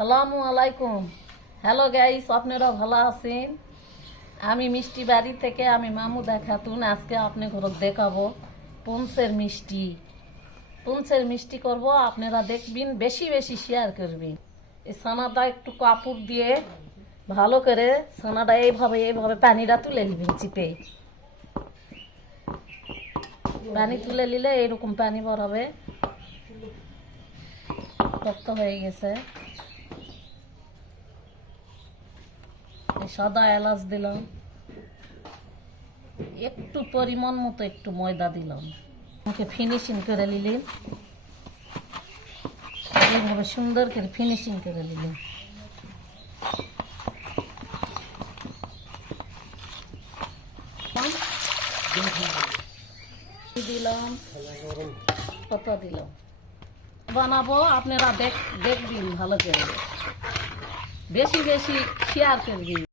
সালামু আলাইকুম। Hello guys, আপনারা ভালো আছেন? আমি মিষ্টি বাড়ি থেকে আমি মামুদা খাতুন। আজকে আপনাদের দেখাবো পঞ্চের মিষ্টি। পঞ্চের মিষ্টি করব, আপনারা দেখবেন, বেশি বেশি শেয়ার করবেন। এই ছানাটা একটু কাপড় দিয়ে ভালো করে ছানাটা এইভাবে এইভাবে পানিটা তুলে নেবেন। চিপে পানি তুলে নিলে এরকম পানি বেরোবে। শক্ত হয়ে গেছে। সাদা এলাচ দিলাম, একটু পরিমাণ মতো একটু ময়দা দিলাম। ওকে ফিনিশিং করে নিলাম, এইভাবে সুন্দর করে ফিনিশিং করে নিলাম। দিলাম কত দিলাম বানাবো, আপনারা দেখবেন ভালো করে, বেশি বেশি শেয়ার করবেন।